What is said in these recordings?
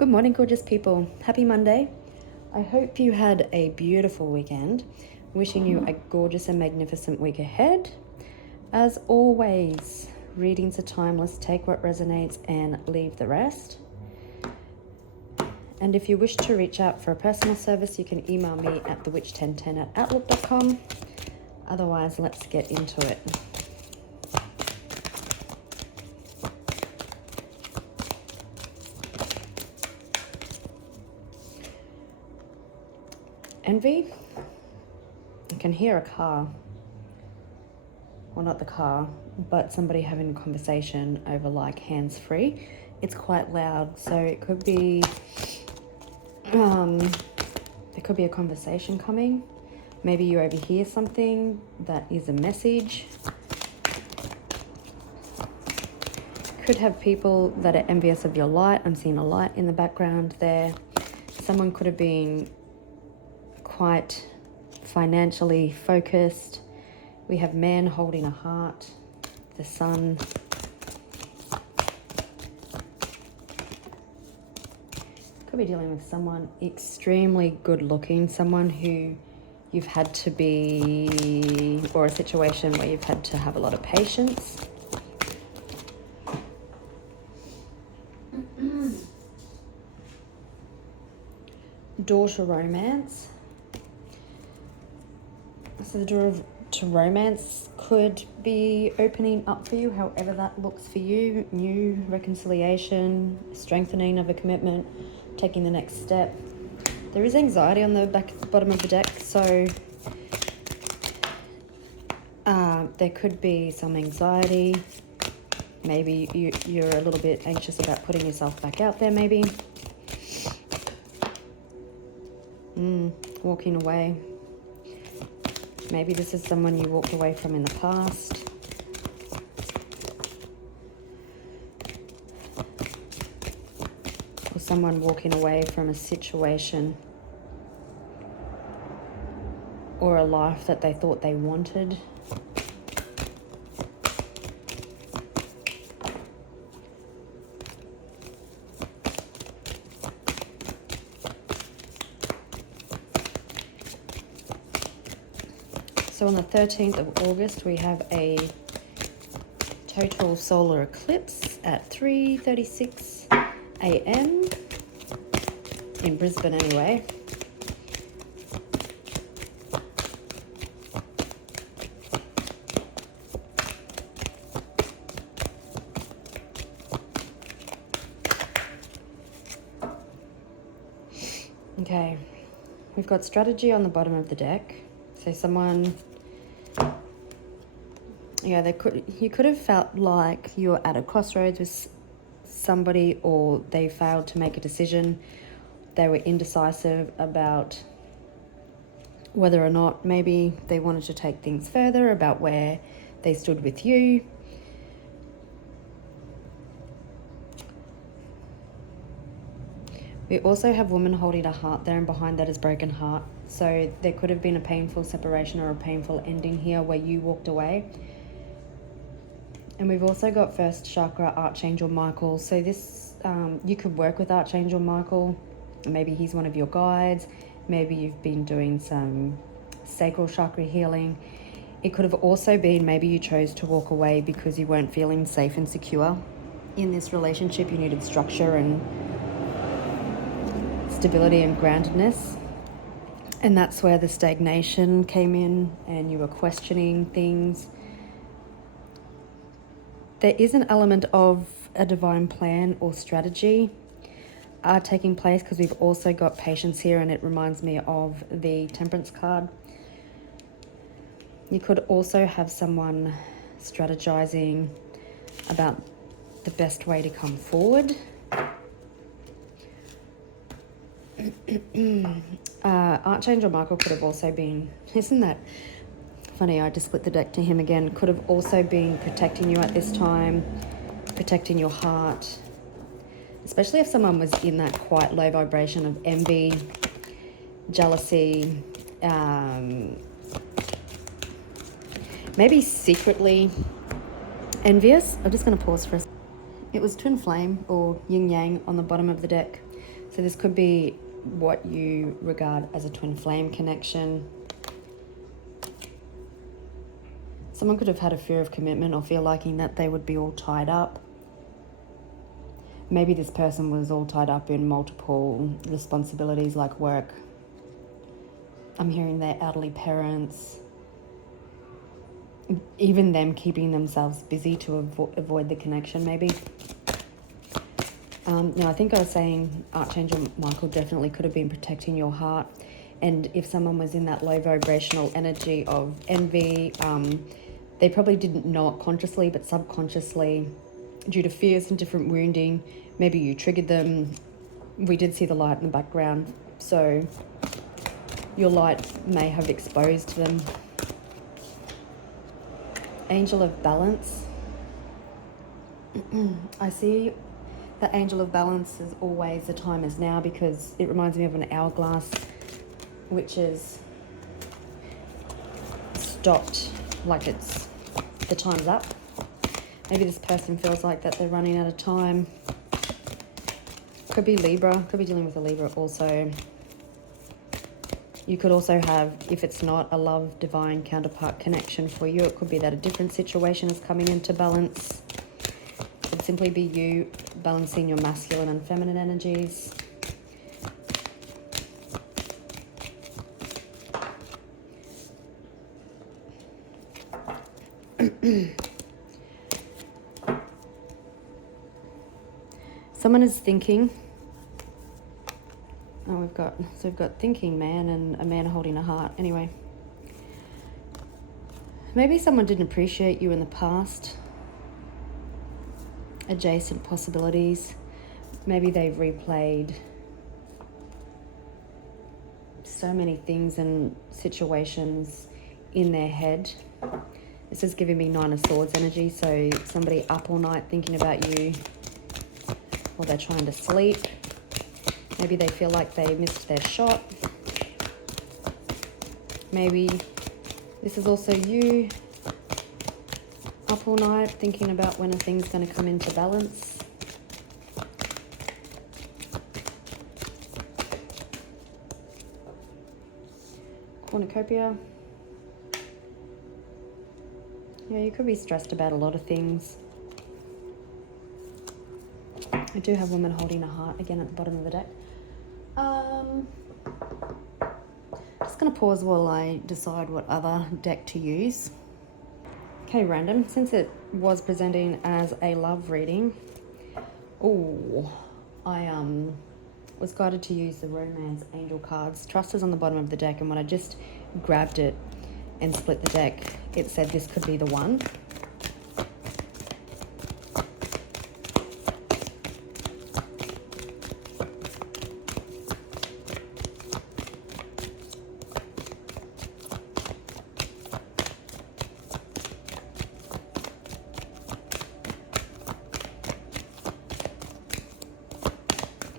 Good morning, gorgeous people. Happy Monday. I hope you had a beautiful weekend. Wishing you a gorgeous and magnificent week ahead. As always, readings are timeless. Take what resonates and leave the rest. And if you wish to reach out for a personal service, you can email me at thewitch1010@outlook.com. Otherwise, let's get into it. Envy. I can hear a car. Well, not the car, but somebody having a conversation over like hands-free. It's quite loud, so it could be there could be a conversation coming. Maybe you overhear something that is a message. Could have people that are envious of your light. I'm seeing a light in the background there. Someone could have been quite financially focused. We have man holding a heart, the sun. Could be dealing with someone extremely good looking, someone who you've had to be, or a situation where you've had to have a lot of patience. Door to romance. So the door to romance could be opening up for you, however that looks for you. New reconciliation, strengthening of a commitment, taking the next step. There is anxiety on the bottom of the deck, so there could be some anxiety. Maybe you're a little bit anxious about putting yourself back out there, maybe. Walking away. Maybe this is someone you walked away from in the past. Or someone walking away from a situation or a life that they thought they wanted. So on the 13th of August, we have a total solar eclipse at 3:36 a.m. in Brisbane anyway. Okay, we've got strategy on the bottom of the deck. So someone, yeah, you could have felt like you're at a crossroads with somebody, or they failed to make a decision. They were indecisive about whether or not maybe they wanted to take things further, about where they stood with you. We also have woman holding a heart there, and behind that is broken heart. So there could have been a painful separation or a painful ending here where you walked away. And we've also got first chakra Archangel Michael. So this, you could work with Archangel Michael. Maybe he's one of your guides. Maybe you've been doing some sacral chakra healing. It could have also been maybe you chose to walk away because you weren't feeling safe and secure in this relationship. You needed structure and stability and groundedness. And that's where the stagnation came in and you were questioning things. There is an element of a divine plan or strategy taking place, because we've also got patience here, and it reminds me of the Temperance card. You could also have someone strategizing about the best way to come forward. Archangel Michael could have also been, isn't that funny, I just split the deck to him again, could have also been protecting you at this time, protecting your heart, especially if someone was in that quite low vibration of envy, jealousy, maybe secretly envious. I'm just going to pause for a second. It was twin flame or yin yang on the bottom of the deck. So this could be what you regard as a twin flame connection. Someone could have had a fear of commitment or feel liking that they would be all tied up. Maybe this person was all tied up in multiple responsibilities like work. I'm hearing their elderly parents, even them keeping themselves busy to avoid the connection maybe. I think I was saying Archangel Michael definitely could have been protecting your heart. And if someone was in that low vibrational energy of envy, they probably didn't know it consciously, but subconsciously, due to fears and different wounding, maybe you triggered them. We did see the light in the background, so your light may have exposed them. Angel of Balance. I see the Angel of Balance is always the time is now, because it reminds me of an hourglass, which is stopped, like it's the time's up. Maybe this person feels like that they're running out of time. Could be Libra, could be dealing with a Libra also. You could also have, if it's not a love divine counterpart connection for you, it could be that a different situation is coming into balance. It could simply be you balancing your masculine and feminine energies. Someone is thinking. Oh, we've got thinking man and a man holding a heart. Anyway, maybe someone didn't appreciate you in the past. Adjacent possibilities. Maybe they've replayed so many things and situations in their head. This is giving me Nine of Swords energy, so somebody up all night thinking about you while they're trying to sleep. Maybe they feel like they missed their shot. Maybe this is also you up all night thinking about when a thing's going to come into balance. Cornucopia. Yeah, you could be stressed about a lot of things. I do have women holding a heart again at the bottom of the deck. Just going to pause while I decide what other deck to use. Okay, random. Since it was presenting as a love reading, I was guided to use the Romance Angel cards. Trust is on the bottom of the deck, and when I just grabbed it and split the deck, it said this could be the one.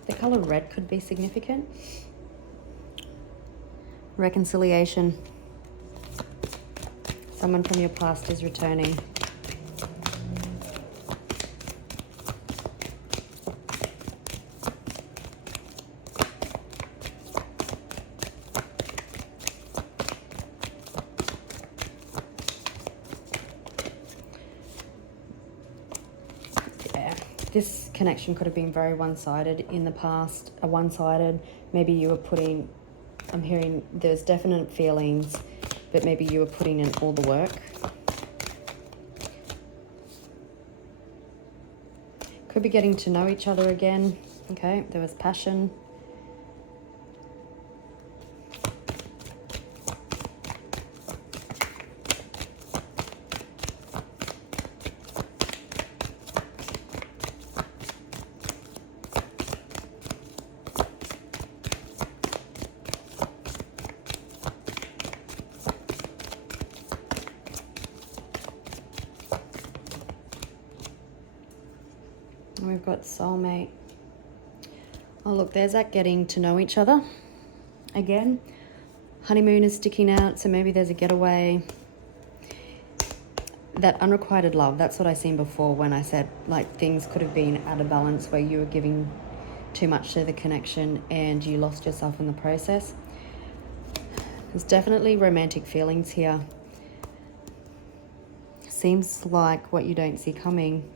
The color red could be significant. Reconciliation. Someone from your past is returning. Yeah, this connection could have been very one-sided in the past. Maybe you were putting, I'm hearing there's definite feelings, but maybe you were putting in all the work. Could be getting to know each other again. Okay, there was passion. We've got soulmate. Oh, look, there's that getting to know each other again. Honeymoon is sticking out, so maybe there's a getaway. That unrequited love, that's what I seen before when I said like things could have been out of balance where you were giving too much to the connection and you lost yourself in the process. There's definitely romantic feelings here. Seems like what you don't see coming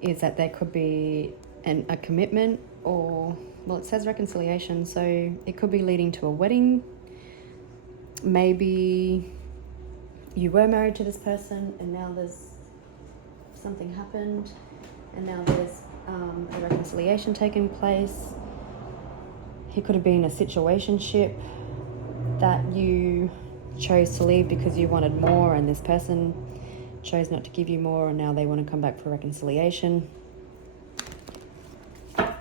is that there could be a commitment, or, well, it says reconciliation, so it could be leading to a wedding. Maybe you were married to this person and now there's something happened and now there's a reconciliation taking place. He could have been a situationship that you chose to leave because you wanted more, and this person chose not to give you more, and now they want to come back for reconciliation. But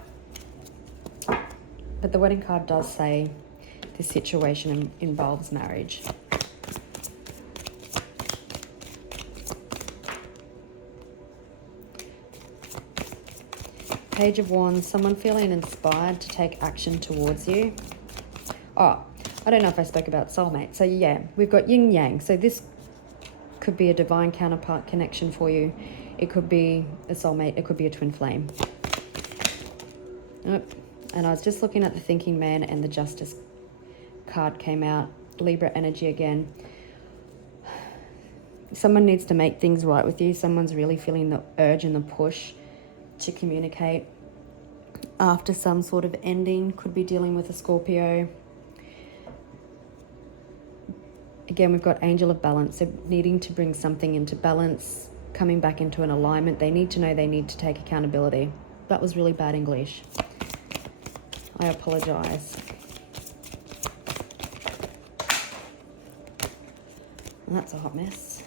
the wedding card does say this situation involves marriage. Page of Wands, someone feeling inspired to take action towards you. Oh, I don't know if I spoke about soulmate. So yeah, we've got yin yang. So this could be a divine counterpart connection for you. It could be a soulmate. It could be a twin flame. Oh, and I was just looking at the thinking man, and the justice card came out. Libra energy again. Someone needs to make things right with you. Someone's really feeling the urge and the push to communicate after some sort of ending. Could be dealing with a Scorpio. Again, we've got angel of balance, so needing to bring something into balance, coming back into an alignment. They need to know they need to take accountability. That was really bad English. I apologize. And that's a hot mess.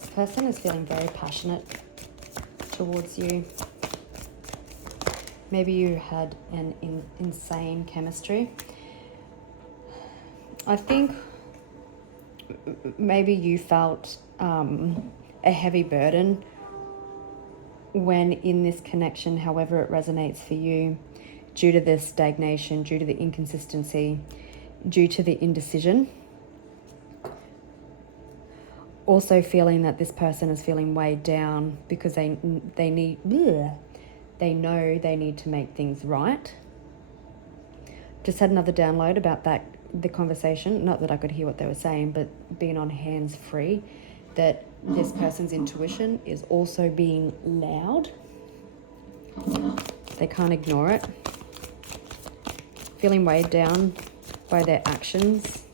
This person is feeling very passionate towards you. Maybe you had an insane chemistry. I think maybe you felt a heavy burden when in this connection, however it resonates for you, due to the stagnation, due to the inconsistency, due to the indecision. Also feeling that this person is feeling weighed down because they know they need to make things right. Just had another download about that, the conversation. Not that I could hear what they were saying, but being on hands free, that this person's intuition is also being loud. They can't ignore it. Feeling weighed down by their actions.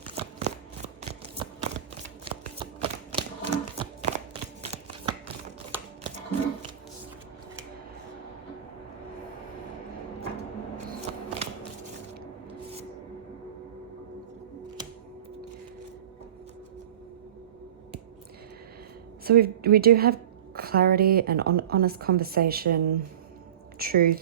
So we do have clarity and honest conversation, truth,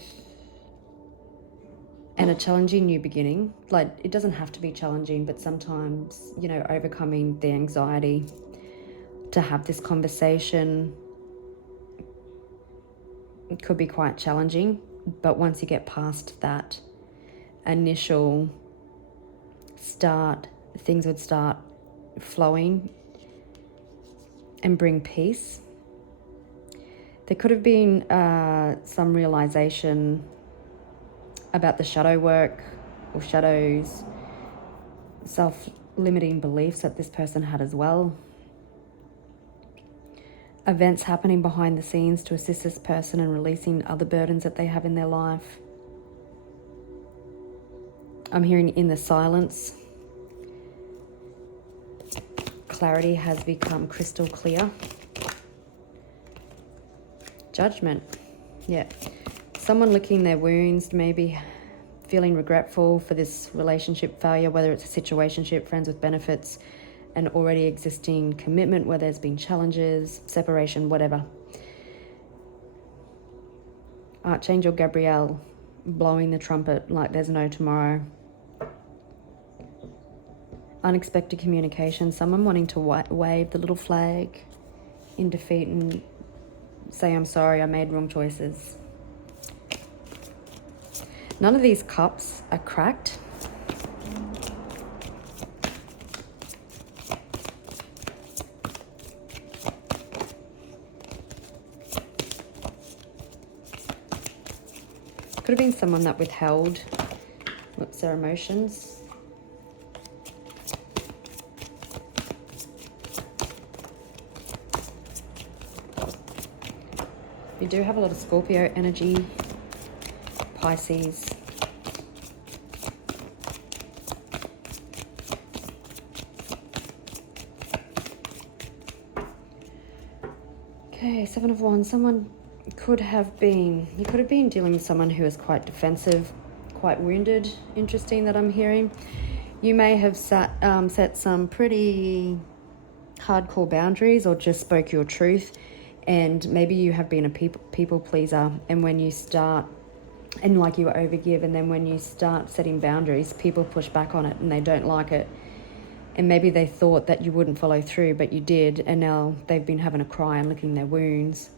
and a challenging new beginning. Like, it doesn't have to be challenging, but sometimes, you know, overcoming the anxiety to have this conversation, it could be quite challenging. But once you get past that initial start, things would start flowing and bring peace. There could have been some realization about the shadow work or shadows, self-limiting beliefs that this person had as well. Events happening behind the scenes to assist this person in releasing other burdens that they have in their life. I'm hearing in the silence, clarity has become crystal clear. Judgment. Yeah. Someone licking their wounds, maybe feeling regretful for this relationship failure, whether it's a situationship, friends with benefits, an already existing commitment where there's been challenges, separation, whatever. Archangel Gabriel blowing the trumpet like there's no tomorrow. Unexpected communication, someone wanting to wave the little flag in defeat and say, I'm sorry, I made wrong choices. None of these cups are cracked. Could have been someone that withheld their emotions. You do have a lot of Scorpio energy, Pisces. Okay, Seven of Wands. Someone could have been, you could have been dealing with someone who is quite defensive, quite wounded. Interesting that I'm hearing. You may have set some pretty hardcore boundaries or just spoke your truth, and maybe you have been a people pleaser, and when you start, and like you overgive, and then when you start setting boundaries, people push back on it and they don't like it. And maybe they thought that you wouldn't follow through, but you did, and now they've been having a cry and licking their wounds.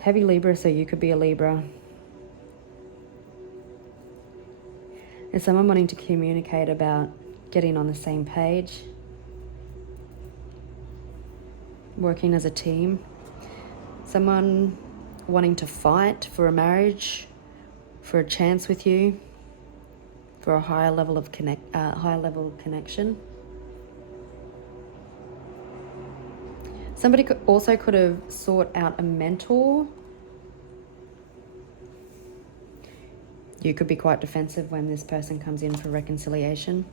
Heavy Libra, so you could be a Libra. There's someone wanting to communicate about getting on the same page, working as a team. Someone wanting to fight for a marriage, for a chance with you, for a higher level of connection. Somebody could have sought out a mentor. You could be quite defensive when this person comes in for reconciliation.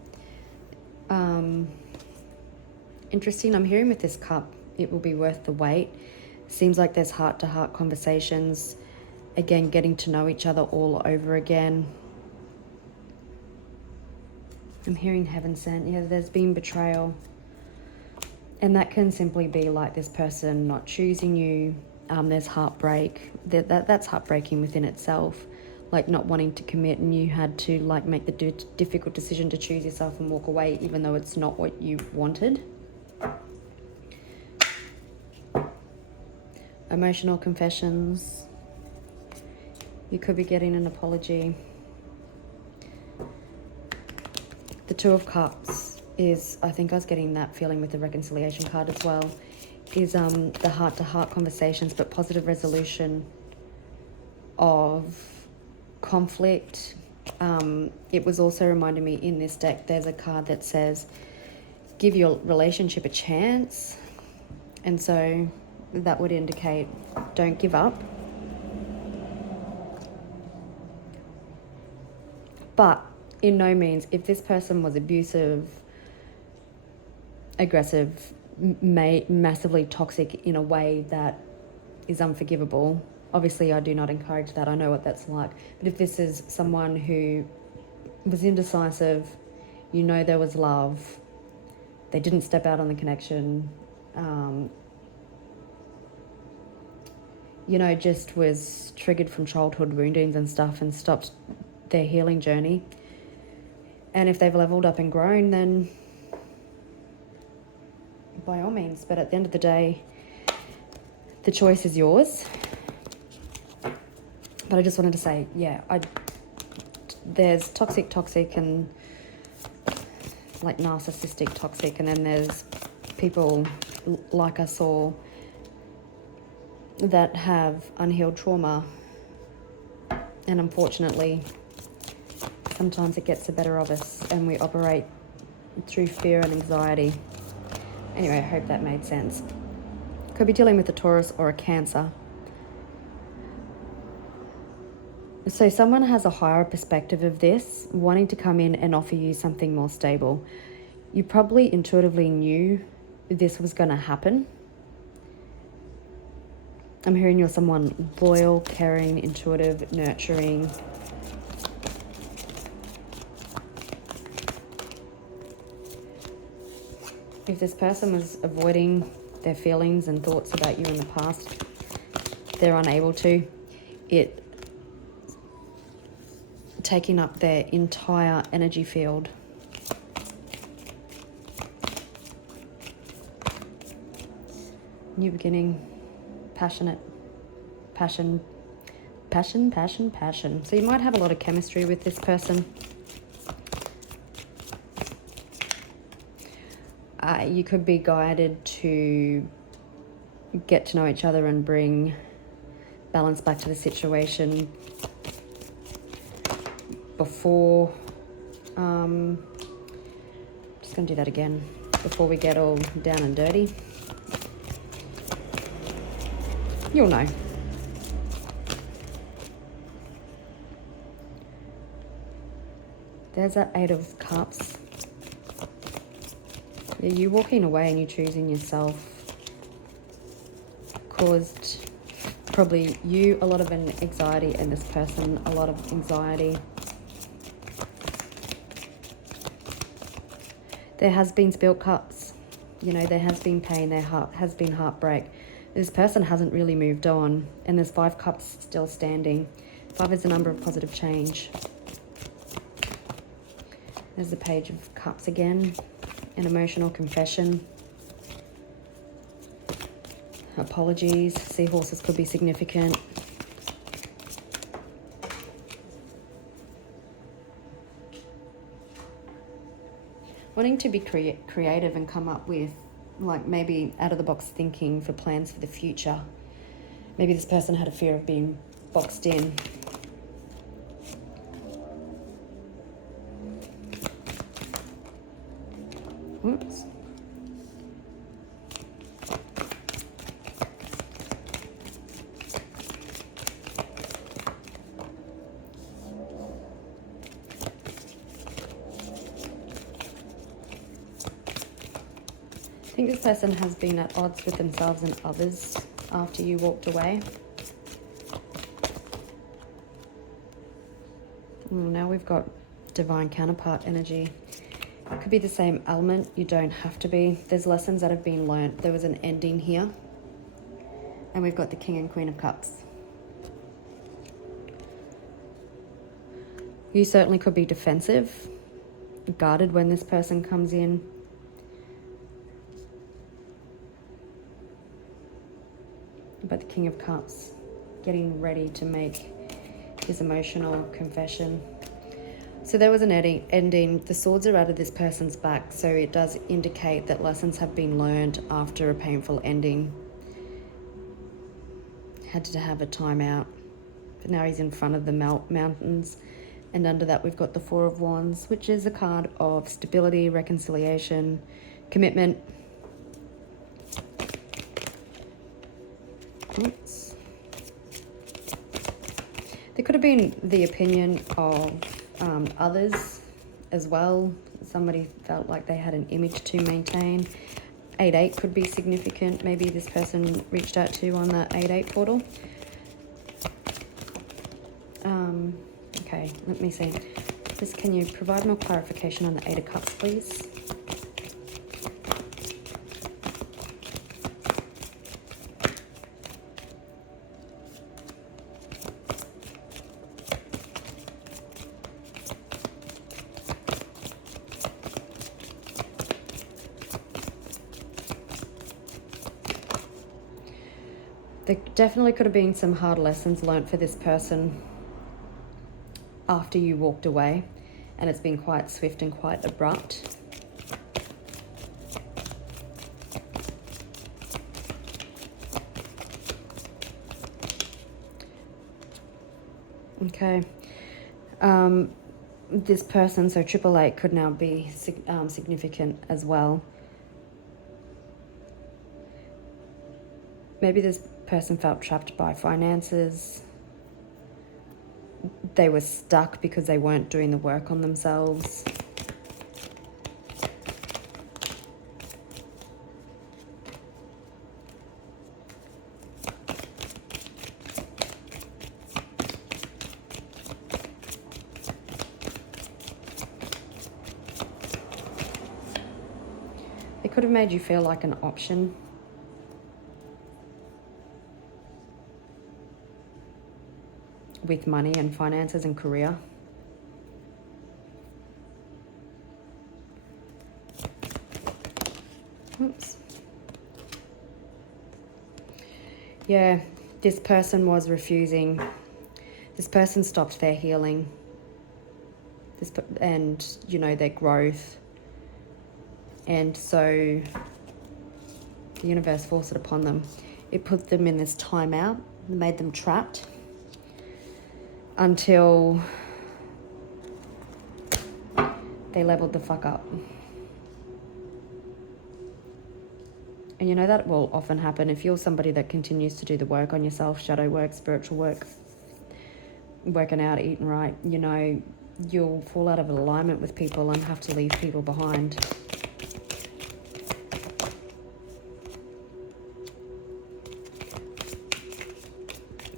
Interesting, I'm hearing with this cup, it will be worth the wait. Seems like there's heart-to-heart conversations. Again, getting to know each other all over again. I'm hearing heaven sent. Yeah, there's been betrayal. And that can simply be like this person not choosing you. There's heartbreak. That's heartbreaking within itself. Like not wanting to commit, and you had to like make the difficult decision to choose yourself and walk away, even though it's not what you wanted. Emotional confessions. You could be getting an apology. The Two of Cups is, I think I was getting that feeling with the reconciliation card as well, is the heart-to-heart conversations, but positive resolution of conflict. It was also reminding me in this deck, there's a card that says, give your relationship a chance. And so that would indicate don't give up. But in no means, if this person was abusive, aggressive, massively toxic in a way that is unforgivable, obviously I do not encourage that. I know what that's like. But if this is someone who was indecisive, you know there was love, they didn't step out on the connection, you know, just was triggered from childhood woundings and stuff and stopped their healing journey. And if they've leveled up and grown, then by all means. But at the end of the day, the choice is yours. But I just wanted to say, yeah, there's toxic and like narcissistic toxic, and then there's people like us all that have unhealed trauma, and unfortunately sometimes it gets the better of us and we operate through fear and anxiety. Anyway, I hope that made sense. Could be dealing with a Taurus or a Cancer. So someone has a higher perspective of this, wanting to come in and offer you something more stable. You probably intuitively knew this was going to happen. I'm hearing you're someone loyal, caring, intuitive, nurturing. If this person was avoiding their feelings and thoughts about you in the past, they're unable to. It taking up their entire energy field. New beginning, passionate, passion. So you might have a lot of chemistry with this person. You could be guided to get to know each other and bring balance back to the situation before, just going to do that again, before we get all down and dirty. You'll know. There's that Eight of Cups. Yeah, you walking away and you choosing yourself caused probably you a lot of anxiety and this person a lot of anxiety. There has been spilled cups. You know, there has been pain, there has been heartbreak. This person hasn't really moved on, and there's 5 cups still standing. 5 is the number of positive change. There's the Page of Cups again, an emotional confession. Apologies, seahorses could be significant. Wanting to be creative and come up with, like, maybe out of the box thinking for plans for the future. Maybe this person had a fear of being boxed in. Oops. I think this person has been at odds with themselves and others after you walked away. Now we've got divine counterpart energy. It could be the same element. You don't have to be. There's lessons that have been learnt. There was an ending here. And we've got the King and Queen of Cups. You certainly could be defensive, guarded when this person comes in. But the King of Cups, getting ready to make his emotional confession. So there was an ending. The swords are out of this person's back, so it does indicate that lessons have been learned after a painful ending. Had to have a timeout. But now he's in front of the mountains. And under that we've got the Four of Wands, which is a card of stability, reconciliation, commitment. Oops. There could have been the opinion of others as well. Somebody felt like they had an image to maintain. 8-8 could be significant. Maybe this person reached out to you on the 8-8 portal. Okay, let me see. Just can you provide more clarification on the 8 of Cups, please? There definitely could have been some hard lessons learnt for this person after you walked away, and it's been quite swift and quite abrupt. Okay. This person, so 888, could now be significant as well. Maybe this person felt trapped by finances. They were stuck because they weren't doing the work on themselves. It could have made you feel like an option. With money and finances and career. Oops. Yeah, this person was refusing. This person stopped their healing. And, you know, their growth. And so the universe forced it upon them. It put them in this timeout made them trapped until they leveled the fuck up. And you know that will often happen if you're somebody that continues to do the work on yourself, shadow work, spiritual work, working out, eating right, you know, you'll fall out of alignment with people and have to leave people behind.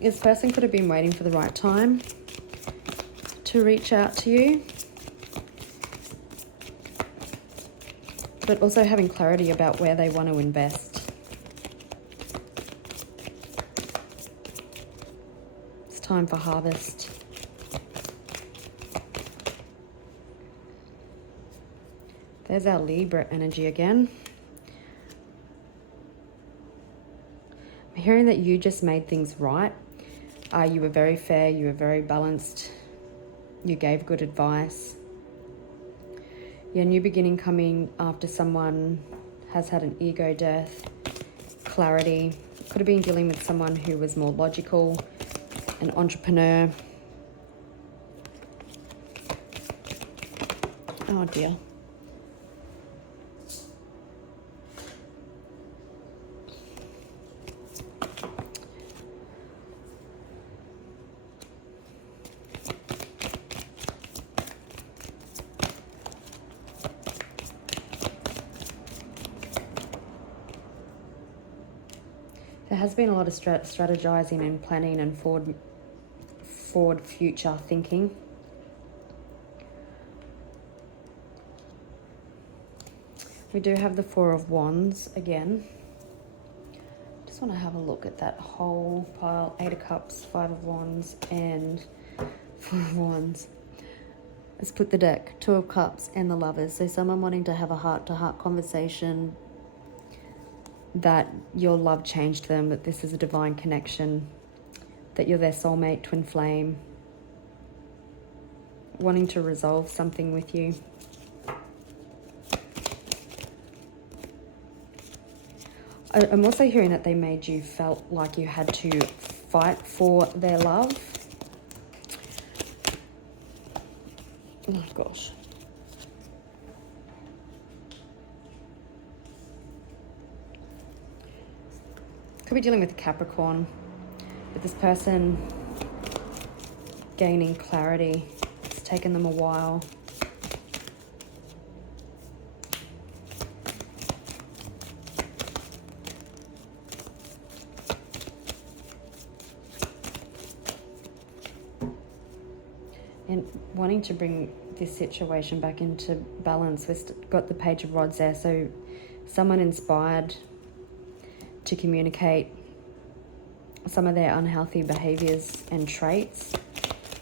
This person could have been waiting for the right time to reach out to you, but also having clarity about where they want to invest. It's time for harvest. There's our Libra energy again. I'm hearing that you just made things right. You were very fair, you were very balanced, you gave good advice. Your new beginning coming after someone has had an ego death, clarity. Could have been dealing with someone who was more logical, an entrepreneur. Oh dear. There has been a lot of strategizing and planning and forward future thinking. We do have the Four of Wands again. Just want to have a look at that whole pile. Eight of Cups, Five of Wands, and Four of Wands. Let's put the deck. Two of Cups and the Lovers. So someone wanting to have a heart-to-heart conversation, that your love changed them, that this is a divine connection, that you're their soulmate, twin flame, wanting to resolve something with you. I'm also hearing that they made you felt like you had to fight for their love. Oh gosh. Could be dealing with a Capricorn, with this person gaining clarity. It's taken them a while. And wanting to bring this situation back into balance. We've got the Page of Rods there, so someone inspired to communicate some of their unhealthy behaviors and traits.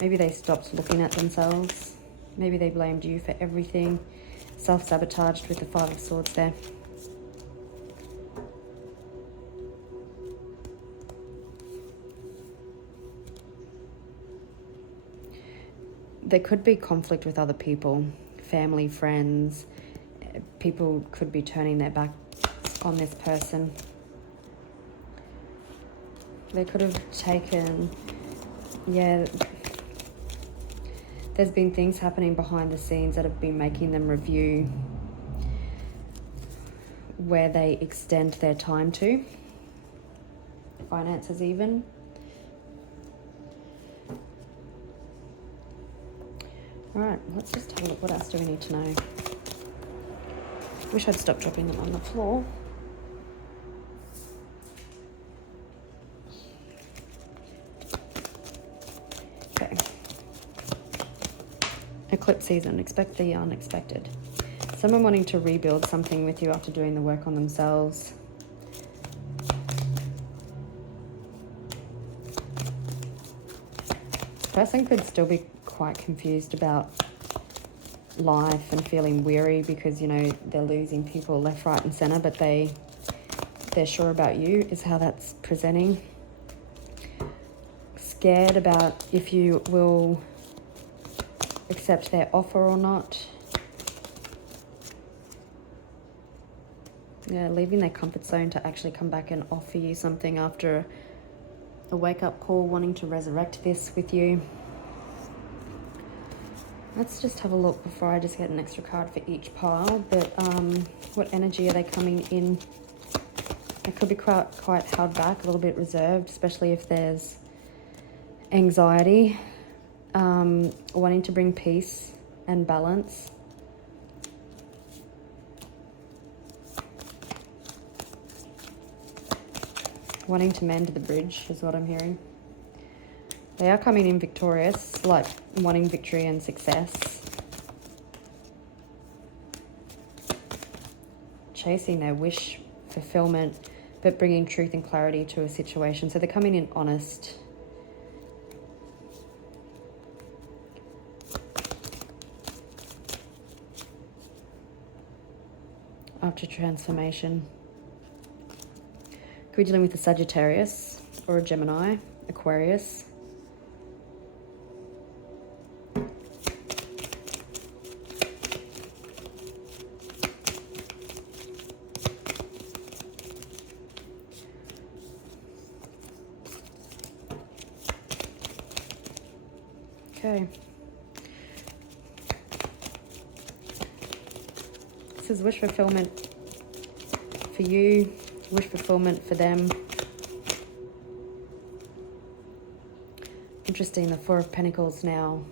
Maybe they stopped looking at themselves. Maybe they blamed you for everything. Self-sabotaged with the Five of Swords there. There could be conflict with other people, family, friends. People could be turning their back on this person. They could have taken, yeah, there's been things happening behind the scenes that have been making them review where they extend their time to. Finances even. All right, let's just have a look. What else do we need to know? Wish I'd stopped dropping them on the floor. Okay. Eclipse season. Expect the unexpected. Someone wanting to rebuild something with you after doing the work on themselves. This person could still be quite confused about life and feeling weary because, you know, they're losing people left, right and center, but they're sure about you is how that's presenting. Scared about if you will accept their offer or not. Yeah, leaving their comfort zone to actually come back and offer you something after a wake-up call, wanting to resurrect this with you. Let's just have a look before I just get an extra card for each pile. But what energy are they coming in? It could be quite held back, a little bit reserved, especially if there's anxiety, wanting to bring peace and balance. Wanting to mend the bridge is what I'm hearing. They are coming in victorious, like wanting victory and success. Chasing their wish fulfillment, but bringing truth and clarity to a situation. So they're coming in honest. After transformation. Could be dealing with a Sagittarius or a Gemini, Aquarius. Okay. This is wish fulfillment for you, wish fulfillment for them. Interesting, the Four of Pentacles now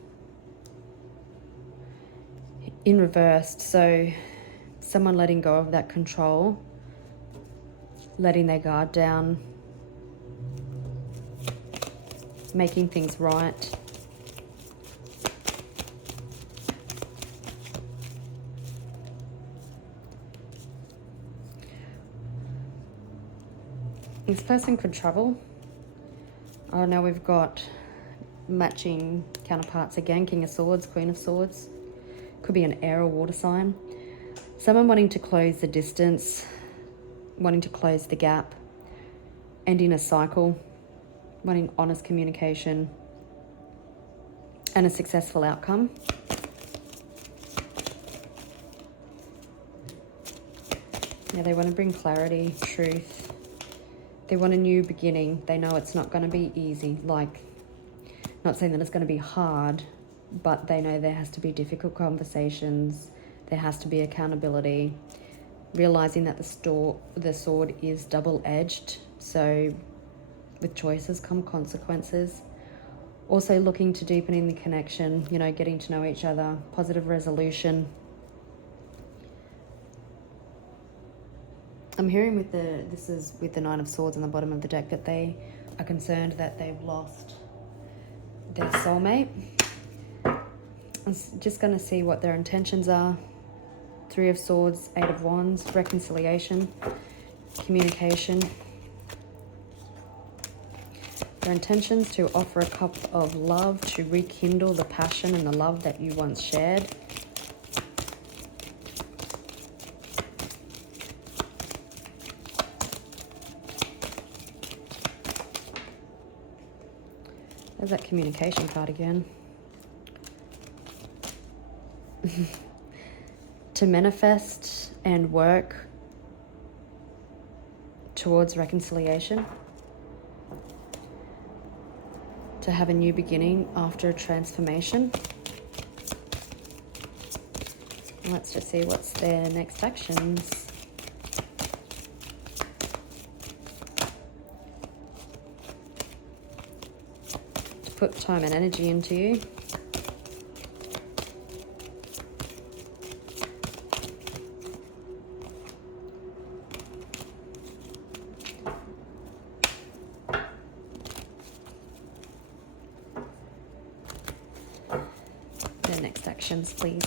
in reversed. So someone letting go of that control, letting their guard down, making things right. This person could travel. Oh, now we've got matching counterparts again. King of Swords, Queen of Swords. Could be an air or water sign. Someone wanting to close the distance, wanting to close the gap, ending a cycle, wanting honest communication and a successful outcome. Yeah, they want to bring clarity, truth. They want a new beginning. They know it's not going to be easy. Like, not saying that it's going to be hard, but they know there has to be difficult conversations. There has to be accountability. Realizing that the sword is double-edged. So with choices come consequences. Also looking to deepening the connection, you know, getting to know each other, positive resolution. I'm hearing with this is with the Nine of Swords on the bottom of the deck, that they are concerned that they've lost their soulmate. I'm just going to see what their intentions are. Three of Swords, Eight of Wands, reconciliation, communication. Their intentions to offer a cup of love, to rekindle the passion and the love that you once shared. There's that communication card again. To manifest and work towards reconciliation. To have a new beginning after a transformation. And let's just see what's their next actions. Put time and energy into you. Their next actions, please.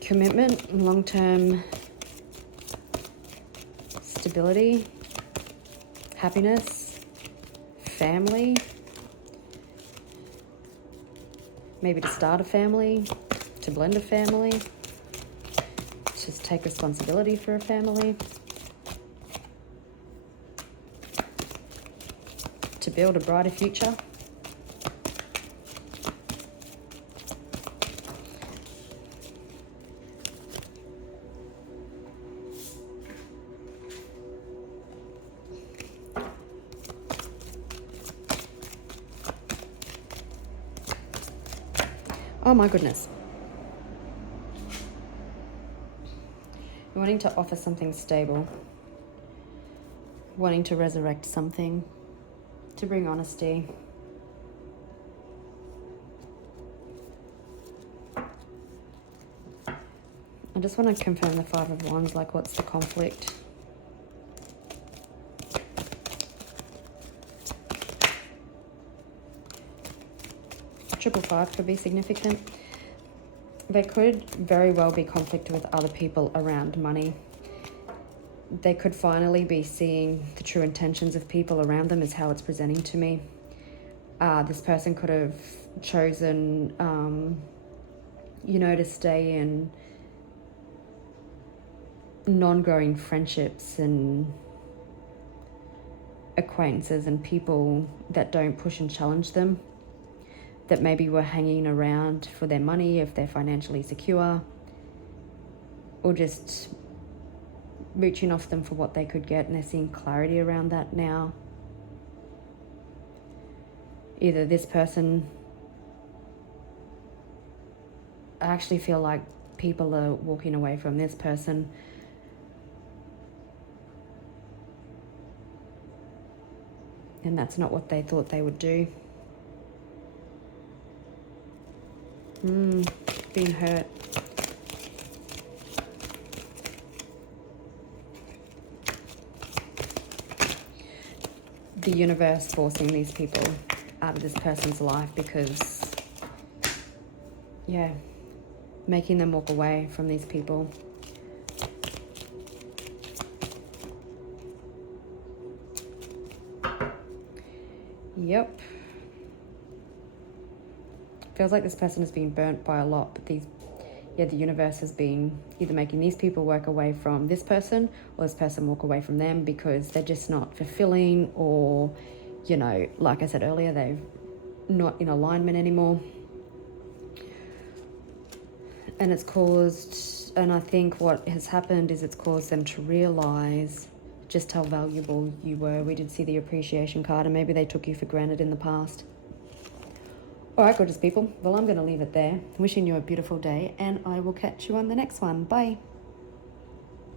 Commitment, long-term stability, happiness, family, maybe to start a family, to blend a family, just take responsibility for a family, to build a brighter future. Oh my goodness. You're wanting to offer something stable. Wanting to resurrect something. To bring honesty. I just want to confirm the Five of Wands, like what's the conflict? Triple five could be significant. There could very well be conflict with other people around money. They could finally be seeing the true intentions of people around them, is how it's presenting to me. This person could have chosen, you know, to stay in non-growing friendships and acquaintances and people that don't push and challenge them, that maybe were hanging around for their money if they're financially secure, or just reaching off them for what they could get, and they're seeing clarity around that now. Either this person, I actually feel like people are walking away from this person. And that's not what they thought they would do. Being hurt. The universe forcing these people out of this person's life because, yeah, making them walk away from these people. Yep. Feels like this person has been burnt by a lot, but the universe has been either making these people work away from this person or this person walk away from them because they're just not fulfilling, or, you know, like I said earlier, they're not in alignment anymore. And it's caused, and I think what has happened is it's caused them to realize just how valuable you were. We did see the appreciation card, and maybe they took you for granted in the past. All right, gorgeous people. Well, I'm going to leave it there. Wishing you a beautiful day, and I will catch you on the next one. Bye.